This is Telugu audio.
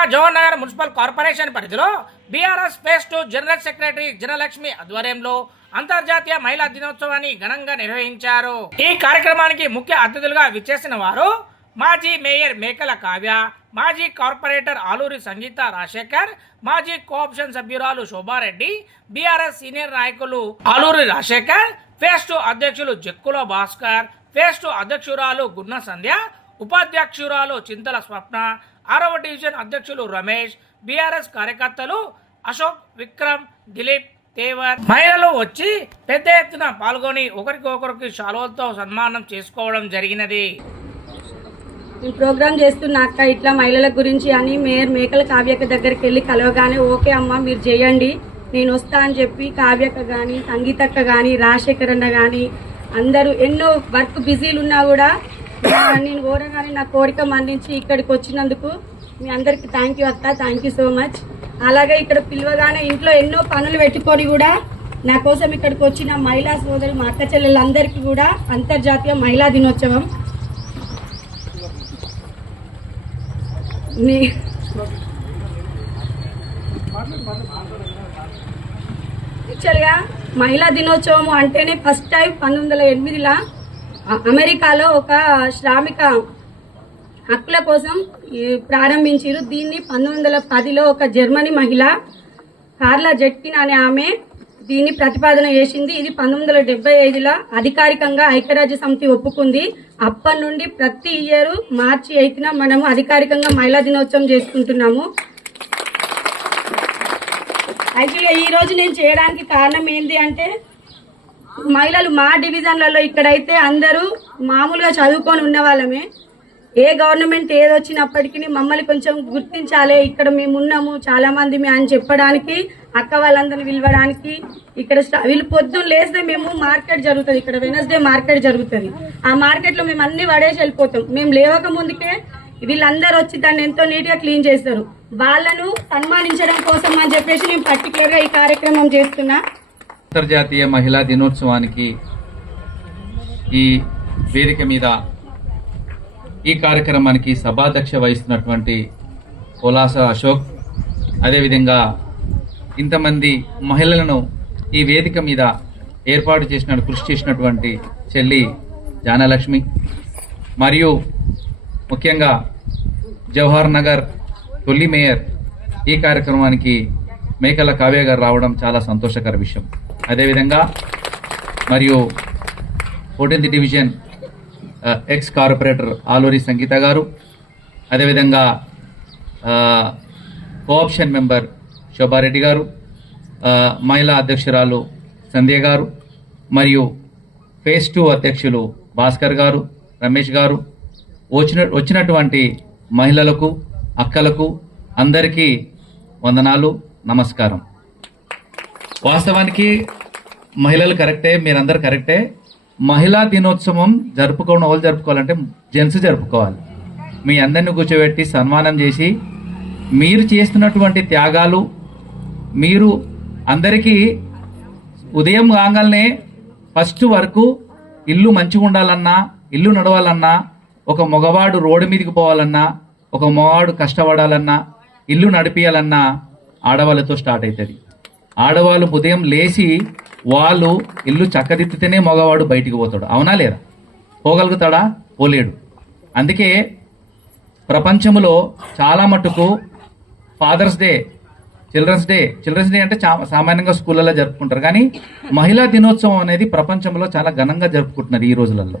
జిల్లా జవహర్ నగర్ మున్సిపల్ కార్పొరేషన్ పరిధిలో బీఆర్ఎస్ ఫేజ్ 2 జనరల్ సెక్రటరీ జనలక్ష్మి ఆధ్వర్యంలో అంతర్జాతీయ మహిళా దినోత్సవాన్ని ఘనంగా నిర్వహించారు. ఈ కార్యక్రమానికి ముఖ్య అతిథులుగా విచ్చేసిన వారు మాజీ మేయర్ మేకల కావ్య, మాజీ కార్పొరేటర్ ఆలూరి సంగీత రాజశేఖర్, మాజీ కోఆప్షన్ సభ్యురాలు శోభారెడ్డి, బీఆర్ఎస్ సీనియర్ నాయకులు ఆలూరి రాజశేఖర్, ఫేజ్ 2 అధ్యక్షులు జక్కుల భాస్కర్, ఫేజ్ 2 అధ్యక్షురాలు గున్న సంధ్య, ఉపాధ్యక్షురాలు చింతల స్వప్న, 6వ డివిజన్ అధ్యక్షులు రమేష్, బీఆర్ఎస్ కార్యకర్తలు అశోక్, విక్రమ్, దిలీప్, తేవర్ మహిళలు వచ్చి పెద్ద ఎత్తున పాల్గొని ఒకరికొకరికి శాలువలతో సన్మానం చేసుకోవడం జరిగినది. నేను ప్రోగ్రామ్ చేస్తున్న అక్క ఇట్లా మహిళల గురించి అని మేయర్ మేకల కావ్యక దగ్గరికి వెళ్ళి కలవగానే ఓకే అమ్మ మీరు చేయండి నేను వస్తా అని చెప్పి కావ్యక కానీ సంగీతక్క కానీ రాజశేఖర్ అన్న కానీ అందరూ ఎన్నో వర్క్ బిజీలు ఉన్నా కూడా నేను కోరగానే నా కోరిక మన్నించి ఇక్కడికి వచ్చినందుకు మీ అందరికి థ్యాంక్ యూ అక్క, థ్యాంక్ యూ సో మచ్. అలాగే ఇక్కడ పిలవగానే ఇంట్లో ఎన్నో పనులు పెట్టుకొని కూడా నా కోసం ఇక్కడికి వచ్చిన మహిళా సోదరు మా అక్క చెల్లెళ్ళందరికీ కూడా అంతర్జాతీయ మహిళా దినోత్సవం. యాక్చువల్గా మహిళా దినోత్సవం అంటేనే ఫస్ట్ టైం 1908లో అమెరికాలో ఒక శ్రామిక హక్కుల కోసం ప్రారంభించారు. దీన్ని 1910లో ఒక జర్మనీ మహిళ కార్లా జెట్కిన్ అనే ఆమె దీన్ని ప్రతిపాదన చేసింది. ఇది 1975లో అధికారికంగా ఐక్యరాజ్య సమితి ఒప్పుకుంది. అప్పటి నుండి ప్రతి ఇయర్ మార్చి 8న మనము అధికారికంగా మహిళా దినోత్సవం చేసుకుంటున్నాము. యాక్చువల్గా ఈ రోజు నేను చేయడానికి కారణం ఏంటి అంటే మహిళలు మా డివిజన్లలో ఇక్కడైతే అందరూ మామూలుగా చదువుకొని ఉన్న వాళ్ళమే. ఏ గవర్నమెంట్ ఏది వచ్చినప్పటికీ మమ్మల్ని కొంచెం గుర్తించాలి, ఇక్కడ మేము ఉన్నాము చాలా మంది అని చెప్పడానికి అక్క వాళ్ళందరినీ పిలవడానికి ఇక్కడ వీళ్ళు పొద్దున్న లేస్తే మేము మార్కెట్ జరుగుతుంది, ఇక్కడ వెనస్డే మార్కెట్ జరుగుతుంది. ఆ మార్కెట్లో మేము అన్ని పడేసి వెళ్ళిపోతాం. మేము లేవక ముందుకే వీళ్ళందరూ వచ్చి దాన్ని ఎంతో నీట్గా క్లీన్ చేస్తారు. వాళ్ళను సన్మానించడం కోసం అని చెప్పేసి నేను పర్టికులర్గా ఈ కార్యక్రమం చేస్తున్నా. అంతర్జాతీయ మహిళా దినోత్సవానికి ఈ వేదిక మీద ఈ కార్యక్రమానికి సభాధ్యక్ష వహిస్తున్నటువంటి కోలాస అశోక్, అదేవిధంగా ఇంతమంది మహిళలను ఈ వేదిక మీద ఏర్పాటు చేసిన కృషి చేసినటువంటి చెల్లి జానలక్ష్మి, మరియు ముఖ్యంగా జవహర్ నగర్ తొలి మేయర్ ఈ కార్యక్రమానికి మేకల కావ్య గారు రావడం చాలా సంతోషకర విషయం. అదేవిధంగా మరియు 14th division ex corporator Aluri Sangeetha garu, అదేవిధంగా కోఆప్షన్ మెంబర్ శోభారెడ్డి గారు, మహిళా అధ్యక్షురాలు సంధ్య గారు, మరియు ఫేజ్ 2 అధ్యక్షులు భాస్కర్ గారు, రమేష్ గారు, వచ్చినటువంటి మహిళలకు, అక్కలకు అందరికీ వందనాలు, నమస్కారం. వాస్తవానికి మహిళలు కరెక్టే, మీరందరూ కరెక్టే. మహిళా దినోత్సవం జరుపుకోవడం వాళ్ళు జరుపుకోవాలంటే జెంట్స్ జరుపుకోవాలి. మీ అందరిని కూర్చోబెట్టి సన్మానం చేసి మీరు చేస్తున్నటువంటి త్యాగాలు, మీరు అందరికీ ఉదయం కాగానే ఫస్ట్ వరకు ఇల్లు మంచిగా ఉండాలన్నా, ఇల్లు నడవాలన్నా, ఒక మగవాడు రోడ్డు మీదకి పోవాలన్నా, ఒక మగవాడు కష్టపడాలన్నా, ఇల్లు నడిపియాలన్నా ఆడవాళ్ళతో స్టార్ట్ అవుతుంది. ఆడవాళ్ళు ఉదయం లేచి వాళ్ళు ఇల్లు చక్కదిద్దితేనే మగవాడు బయటికి పోతాడు. అవునా లేదా? పోగలుగుతాడా? పోలేడు. అందుకే ప్రపంచంలో చాలా మటుకు ఫాదర్స్ డే, చిల్డ్రన్స్ డే అంటే సామాన్యంగా స్కూళ్ళలో జరుపుకుంటారు, కానీ మహిళా దినోత్సవం అనేది ప్రపంచంలో చాలా ఘనంగా జరుపుకుంటున్నారు ఈ రోజులలో.